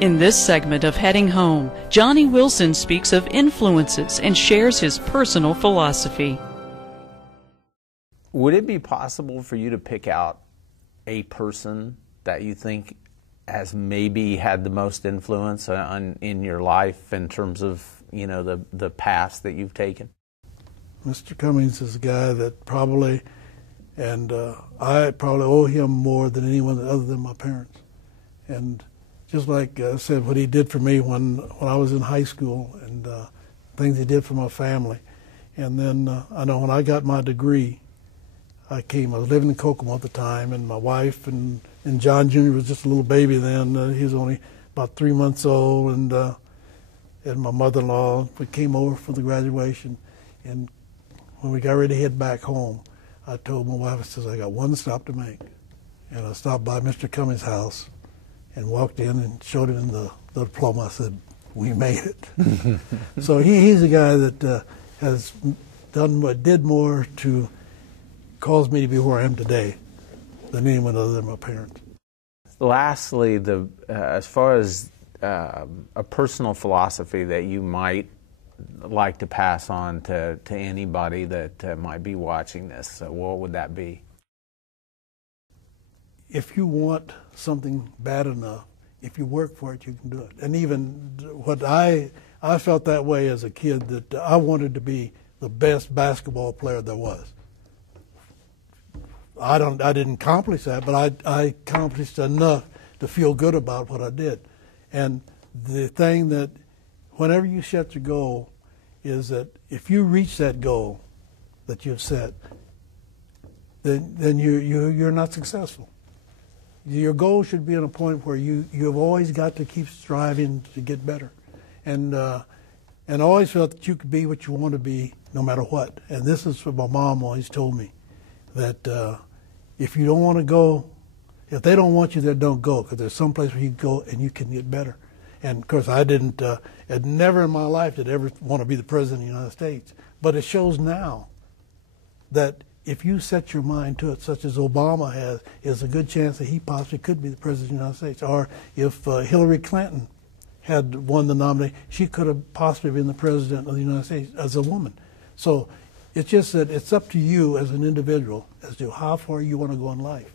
In this segment of Heading Home, Johnny Wilson speaks of influences and shares his personal philosophy. Would it be possible for you to pick out a person that you think has maybe had the most influence in your life in terms of, you know, the paths that you've taken? Mr. Cummings is a guy that probably, and I probably owe him more than anyone other than my parents. And just like I said, what he did for me when I was in high school, and things he did for my family. And then I know when I got my degree, I was living in Kokomo at the time, and my wife and John Jr. was just a little baby then. He was only about 3 months old, and my mother-in-law, we came over for the graduation. And when we got ready to head back home, I told my wife, I says, I got one stop to make. And I stopped by Mr. Cummings' house and walked in and showed him the diploma. I said, we made it. So he's a guy that has did more to cause me to be where I am today than anyone other than my parents. Lastly, as far as a personal philosophy that you might like to pass on to anybody that might be watching this, what would that be? If you want something bad enough, if you work for it, you can do it. And even what I felt that way as a kid, that I wanted to be the best basketball player there was. I didn't accomplish that, but I accomplished enough to feel good about what I did. And the thing that, whenever you set your goal, is that if you reach that goal that you've set, then you're not successful. Your goal should be at a point where you've always got to keep striving to get better, and I always felt that you could be what you want to be no matter what. And this is what my mom always told me, that if you don't want to go, if they don't want you there, don't go, because there's some place where you can go and you can get better. And of course, I didn't, had never in my life did ever want to be the president of the United States. But it shows now that if you set your mind to it, such as Obama has, there's a good chance that he possibly could be the president of the United States. Or if Hillary Clinton had won the nomination, she could have possibly been the president of the United States as a woman. So it's just that it's up to you as an individual as to how far you want to go in life.